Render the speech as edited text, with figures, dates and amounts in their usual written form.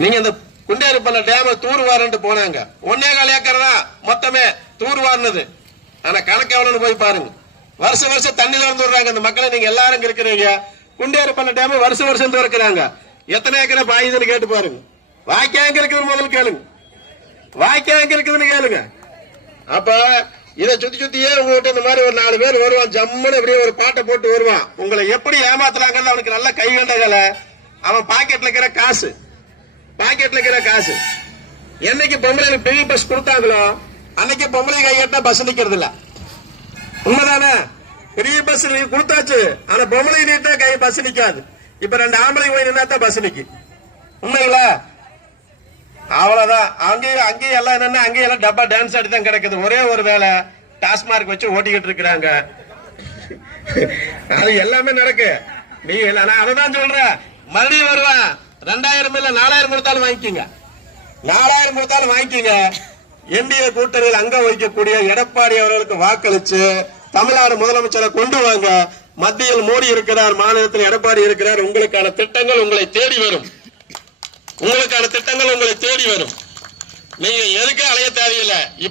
நீங்க இந்த குண்டேரிப்பள்ளம் டேம தூர்வாரன்ட்டு போனாங்க. 1.25 ஏக்கர் தான் மொத்தமே தூர்வாரினது. ஆனா கணக்கு எவ்வளவுன்னு போய் பாருங்க. வருஷம் தண்ணில வந்து விடுறாங்க இந்த மக்களை. நீங்க எல்லாரும் இருக்கிறீங்க. குண்டேரிப்பள்ளம் டேம வருஷம் திறக்கிறாங்க. எத்தனை ஏக்கரை பாயுதுன்னு கேட்டு பாருங்க. வாய்க்கா எங்க இருக்குது முதல்ல கேளுங்க. வாய்க்கா எங்க இருக்குதுன்னு கேளுங்க. அப்ப இதை சுத்தியே உங்ககிட்ட இந்த மாதிரி ஒரு 4 பேர் வருவான். ஜம்முன்னு இப்படியே ஒரு பாட்டை போட்டு வருவான். உங்களை எப்படி ஏமாத்துறாங்கன்னு அவனுக்கு நல்ல கை கண்டகல. அவன் பாக்கெட்ல இருக்கிற காசு என்னைக்கு பொம்பளைக்கு பெரிய பஸ் கொடுத்தாங்களோ அன்னைக்கு பொம்பளை கை கட்டா பஸ் நிக்கிறது இல்ல. உண்மைதானே? பெரிய பஸ் கொடுத்தாச்சு. ஆனா பொம்பளை நீட்டா கை பஸ் நிக்காது. இப்ப 2 ஆம்பளை போய் நின்னா பஸ் நிக்கு. உண்மைங்களா? அவ்வளவுதான். அங்கேயும் எல்லாம் என்னன்னா அங்கேயும் எல்லாம் டப்பா டான்ஸ் ஆடி தான் கிடக்குது. ஒரே ஒரு வேலை டாஸ்மார்க் வச்சு ஓட்டிக்கிட்டு இருக்கிறாங்க. அது எல்லாமே நடக்கு. நீ நான் அதான் சொல்றேன். மறுபடியும் வருவேன். 2000 இல்ல 4000 கொடுத்தாலும் வாங்கிக்கோங்க. 4000 கொடுத்தாலும் வாங்கிக்கோங்க. என்டிஏ கூட்டணியில் அங்க வைக்கக்கூடிய எடப்பாடி அவர்களுக்கு வாக்களிச்சு தமிழ்நாடு முதலமைச்சரை கொண்டு வாங்க. மத்தியில் மோடி இருக்கிறார், மாநிலத்தில் எடப்பாடி இருக்கிறார். உங்களுக்கான திட்டங்கள் உங்களை தேடி வரும். நீங்க எதுக்கு அலைய தேவையில்லை. இப்ப